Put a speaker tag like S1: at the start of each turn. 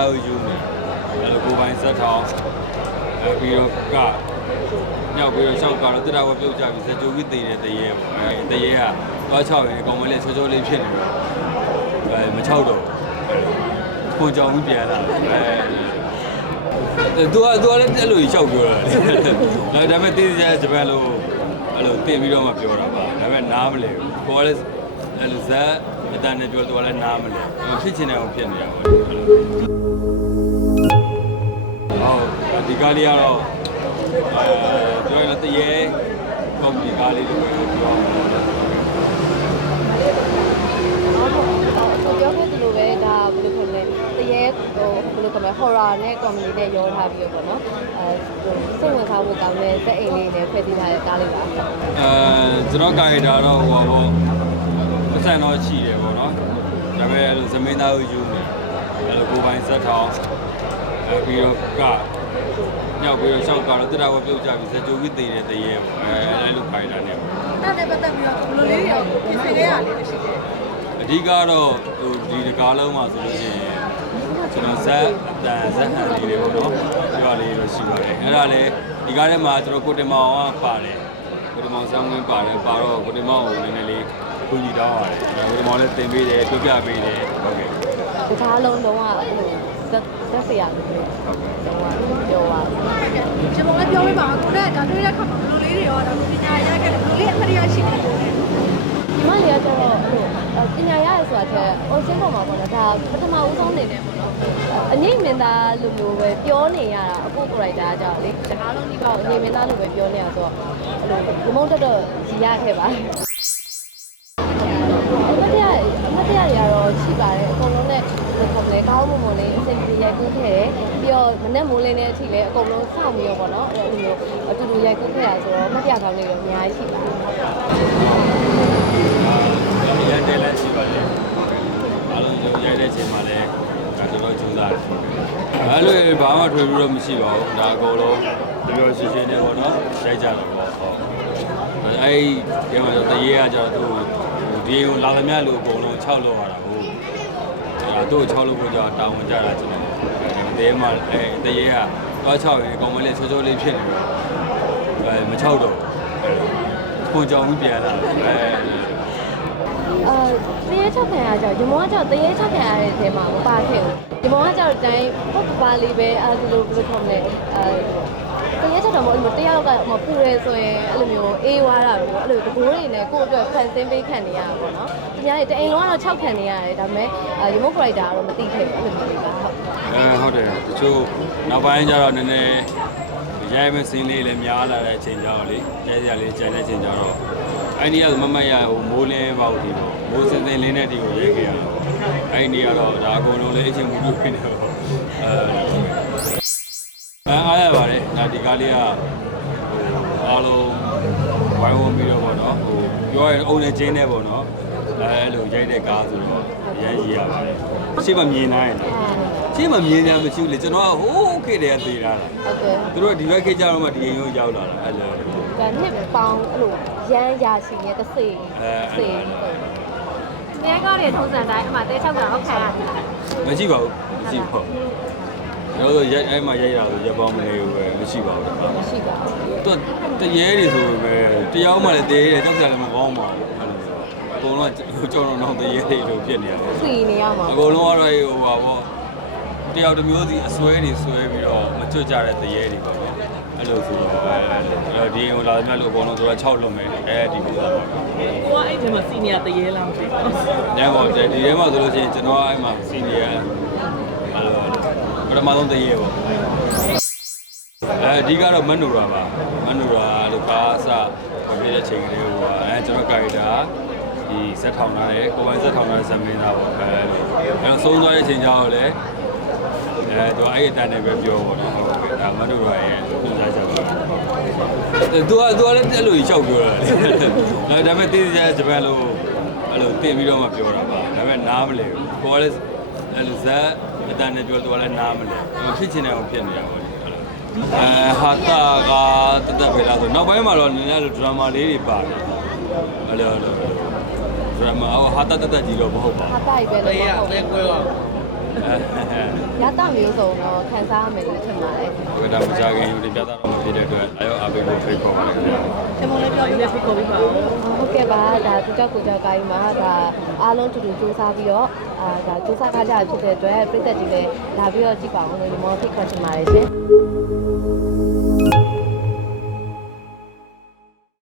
S1: သမင်းသားကိုယူနေအဲလိုကိုယ်ပိုင်ဇက်ထောင်အဲပြီးတော့ကညောက်ပြီးတော့ရှောက်ကတော့တက်တာဝပြုတ်ကြပြီးဇက်ကြိုပြီးတည်တယ်တရေပေါ့အဲတရေကသွားချောက်ရင်အကောင်မလေးချောချောလေးဖြစ်နေတော့အဲမချောက်တော့ခွန်ကြောင်ပြီးပြန်လာအဲသူကသူကလည်းအဲ့လိုရှောက်ပြောတာလေဒါပေမဲ့တည်ကြဂျပန်လိုအဲ့လိုတင်ပြီးတော့မှပြောတာပါဒါပေမဲ့နားမလဲဘူးကိုကလည်းအဲ့လိုဇက် အတန်နဲ့ပြောသူကလည်းနားမလဲဖြစ်ချင်တယ်အောင်ဖြစ်နေတာပေါ့အဲ့လိုဟုတ်ဒီကားလေးကတော့အဲပြောရင်တရေကော်မတီကားလေးလိုပဲပြောအောင်လို့
S2: ဟိုပြောခဲ့သလိုပဲဒါဘယ်လိုခေါ်လဲတရေဟိုဘယ်လိုခေါ်မလဲ horror နဲ့ comedy နဲ့ရောထားပြီးတော့ပေါ့နော်အဲစိတ်ဝင်စားဖို့ကောင်းတဲ့စက်အိမ်လေးနဲ့ဖွဲ့စည်းထားတဲ့ကားလေးပါ
S1: အဲကျွန်တော်ကာရီတာတော့ဟိုပါဘောမဆ န်တော့ရှိတယ်ပေါ့နော်ဒါပေမဲ့အဲ့လိုသမင်းသားကိုယူနေအဲ့လိုကိုယ်ပိုင်ဇက်ထောင်အဲပြီးတော့ကညောက်ပြီးတော့ရှောက်ကတော့တက်တာဝပြုတ်ကြပြီးဇက်ကြိုပြီးတည်တယ်တရေပေါ့အဲအဲ့လိုကာရီတာနဲ့ပေါ့
S3: အဲ့ဒါနဲ့ပတ်သက်ပြီးတော့ဘယ်လိုလေးတွေရောပြင်ဆင်ခဲ့ရလေးတွေရှိတယ်
S1: အဓိကတော့ဟိုဒီတကားလုံးမှာဆိုလို့ရှိရင်ကျွန်တော်ဇက်အတန်ဇက်ဟန်လေးတွေပေါ့နော်ပြောရလေးတော့ရှိပါတယ်အဲ့ဒါလည်းဒီကားထဲမှာကျွန်တော်ကိုတင်မောင်ကပါတယ်ကိုတင်မောင်ဆောင်းဝင်းပါတယ်ပါတော့ကိုတင်မောင်ကိုနည်းနည်းလေး ခုညီတောင်းပါတယ်ကိုတင်မောင်လည်းတင်ပေးတယ်ပြောပြပေးတယ်ဟုတ်ကဲ့
S2: တခြားလုံးတော့ဟိုဇက်ဇက်စရာလို့ပြော
S1: ဟုတ်ကဲ့
S2: တော့ပြောပါ
S3: ကျွန်တော်လည်းပြောပြပါဦးကိုနဲ့ဒါတွေ့တဲ့ခါမှာဘယ်လိုလေးတွေရောဒါပညာရခဲ့တယ်ဘယ်လိုလေးအထက်ရရှိတယ်လို့လဲ
S2: ဒီမလေးကကျတော့ဟိုပညာရရဆိုတာတဲ့ ocean ပေါ်မှာပေါ့နော်ဒါပထမဦးဆုံးအနေနဲ့ပေါ့နော်အငိမ့်မင်းသားလိုမျိုးပဲပြောနေရတာအကို character ကြောင့်လေတကားလုံးဒီပေါ့အငိမ့်မင်းသားလိုပဲပြောနေရဆိုတော့အဲ့လိုဒီမုံတက်တော့ရည်ရခဲ့ပါ ရှိပါတယ်အကုန်လုံးနဲ့ဘယ်လိုခေါ်မလဲကောင်းမွန်မွန်လေးအစိမ်ပြေရိုက်ကူးခဲ့တယ်ပြီးတော့မနဲ့မိုးလင်းတဲ့အထိလည်းအကုန်လုံးစောင့်ပြီးတော့ပေါ့နော်အဲ့လိုမျိုးအတူတူရိုက်ကူးခဲ့ရဆိုတော့အမတရားကောင်းလေးတော့အများကြီးရှိပါတယ်
S1: ရန်တယ်လည်းရှိပါတယ်အားလုံးကျွန်တော်ရိုက်တဲ့အချိန်မှာလည်းဒါတော်တော်ကြိုးစားတယ်အဲ့လိုဘာမှထွေပြီးတော့မရှိပါဘူးဒါအကုန်လုံးပြောရှင်းရှင်းနဲ့ပေါ့နော်ရိုက်ကြတော့ပေါ့ဟုတ်အဲ့ဒီဒီမှာတရေကကျတော့သူဒီကိုလာသမျှလူအကုန်လုံး6လောက်ရတာဟု တ်အဲ့တော့6လောက်ဖို့ကြာတာဝန်ကြတာကျွန်တော်ဒီမှာအဲတရေကတော့6ရင်အကောင်မလေးချောချောလေးဖြစ်နေတော့အဲမ6တော့ကိုကြောင်ပြီးပြန်လာအဲ
S2: အာတရေချက်ခံရကြရမောကကြောင့်တရေချက်ခံရတဲ့အထဲမှာမပါခဲ့ဘူးရမောကကြောင့်တိုင်းပုတ်ပါလေးပဲအဲဒီလိုဘယ်လိုခေါ်မလဲအဲ တရေချက်တော့မဟုတ်ဘူးတယောက်ကမပူရဲဆိုရင်အဲ့လိုမျိုးအေးွားတာမျိုးအဲ့လိုတကိုးတွေနဲ့ကိုယ့်အတွက်ဖန်ဆင်းပေးခံနေရတာပေါ့နော်ဒီများတအိမ်လုံးကတော့6ခံနေရတယ်ဒါပေမဲ့ရမော character ကတော့မသိခဲ့ဘူးအဲ့လိုမျိုးလေးပါဟုတ်
S1: အဲဟုတ်တယ်တချို့နောက်ပိုင်းကျတော့နည်းနည်းရိုက်မဲ့စင်းလေးလည်းများလာတဲ့အချိန်ကျတော့လေရိုက်စရာလေးကြိုင်တဲ့အချိန်ကျတော့အဲ့ဒီကမမတ်ရဟိုမိုးလင်းပေါ့ဒီပေါ့မိုးစင်းစင်းလေးနဲ့ဒီကိုရိုက်ခဲ့ရတော့အဲ့ဒီကတော့ဒါအကုန်လုံးလေးအချိန်မူပြုနေတော့အဲအားရပါတယ် ဒါဒီကားလေးကအားလုံးဝိုင်းဝန်းပြီးတော့ပေါ့နော်ဟိုပြောရင်အုံနဲ့ချင်းနဲ့ပေါ့နော်အဲအဲ့လိုရိုက်တဲ့ကားဆိုတော့ရမ်းရည်ရပါတယ်ရှေ့မှာမြင်နိုင်တယ်ရှင်းမမြင်ကြမရှိဘူးလေကျွန်တော်ကဟိုးခေတည်းကသေးတာ
S2: ဟုတ်ကဲ့
S1: သူတို့ကဒီဘက်ခေတ်ကြတော့မှဒီအိမ်ကိုရောက်လာတာအဲ့လို
S2: ဒါနှစ်ပေါင်းအဲ့လိုရမ်းရရှိနေတစ်စိစိ။
S3: ရဲကောင်းတဲ့ထုံးစံတိုင်းအမှတဲ၆ကတော့ခံရတယ်
S1: မရှိပါဘူးမရှိပါဘူး ကျွန်တော်တို့ရိုက်အဲ့မှာရိုက်ရလို့ရပောင်းမနေဘူးပဲမရှိပါဘူးကွာ
S2: မရှိပါဘူး
S1: သူတရေတွေဆိုပဲတယောက်မှလည်းတေးတယ်ကြောက်စရာလည်းမကောင်းပါဘူးအဲ့လိုအကုန်လုံးကကြောက်တော့တော့တရေတွေလိုဖြစ်နေရတယ်
S2: စီနေရမှာ
S1: အကုန်လုံးကတော့ဟိုပါပေါ့တယောက်တစ်မျိုးစီအစွဲတွေဆွဲပြီးတော့မကျွတ်ကြတဲ့တရေတွေပေါ့နော်အဲ့လိုဆိုတော့အဲ့ဒီဟိုလာသမျှလို့အကုန်လုံးဆိုတော့6လုံးမယ်အဲဒီပုံစံပါပဲ
S4: ကိုကအဲ့ဒီမှာစီနီယာတရေလားမသိဘူး။
S1: ညပေါ့ဒီထဲမှာဆိုလို့ရှိရင်ကျွန်တော်အဲ့မှာစီနီယာအဲ့လို ပထမဆုံးတရေပေါ့။အဲအဓိကတော့မန်နိုရာပါ။မန်နိုရာလို့ကားအစပြည့်တဲ့ချိန်ကလေးဟိုအဲကျွန်တော်ကာရီတာဒီဇက်ထောင်ထားတယ်ကိုပိုင်ဇက်ထောင်ထားတဲ့ဇက်မင်းသားပေါ့အဲလိုအဲဆုံးသွားတဲ့ချိန်ကျတော့လေအဲသူအဲ့ဒီတန်နေပဲပြောပေါ့နော်ဟုတ်ကဲ့ဒါမန်နိုရာရဲ့ပုံစံချက်ပါသူကသူကလည်းအဲ့လိုကြီးလျှောက်ပြောတာလေဒါပေမဲ့တင်းကြဂျပန်လိုအဲ့လိုတင်ပြီးတော့မှပြောတာပါဒါပေမဲ့နားမလဲဘူးကိုကလည်းအဲ့လိုဇက် အတန်နဲ့ပြောသူကလည်းနားမလဲဖြစ်ချင်တယ်အောင်ဖြစ်နေတာပေါ့အဲဟာတာကတသက်ပဲလားဆိုနောက်ပိုင်းမှာတော့နည်းနည်းလိုဒရမာလေးတွေပါတယ်အဲ့လိုအဲ့လိုဇဒရမာဟောဟာတတတကြီးတော့မဟုတ်ပါ
S2: ဟာတိုက်ပဲ
S4: တ
S2: လို့
S4: ရေက
S2: ဟုတ်
S4: လဲကွဲသွား
S1: ဘူး
S2: ရတာမျိုးစုံတော့ခံစားရမယ်လို့ထင်ပါတယ်
S1: ဝေဒမကြခင်ယူဒီပြတာတော့မဖြစ်တဲ့အတွက်အယောအဘေကိုဖိတ်ခေါ်ပါတယ်ခင်ဗျာ
S3: ရှင်မလေးပြော
S4: ဒီ
S3: ပြ
S4: နေ့ဖိတ်ခေါ်ပြီးပါအောင်
S2: ဟုတ်ကဲ့ပါဒါသူကြောက်ကိုကြောက်ကိုင်းမှာဒါအားလုံးတူတူစူးစမ်းပြီးတော့အာဒါစူးစမ်းထားကြဖြစ်တဲ့အတွက်ပြည်သက်ကြီးလည်းလာပြီးတော့ကြည့်ပါအောင်လို့ဒီမောဖိတ်ခေါ်ချင်ပါတယ်ရှင်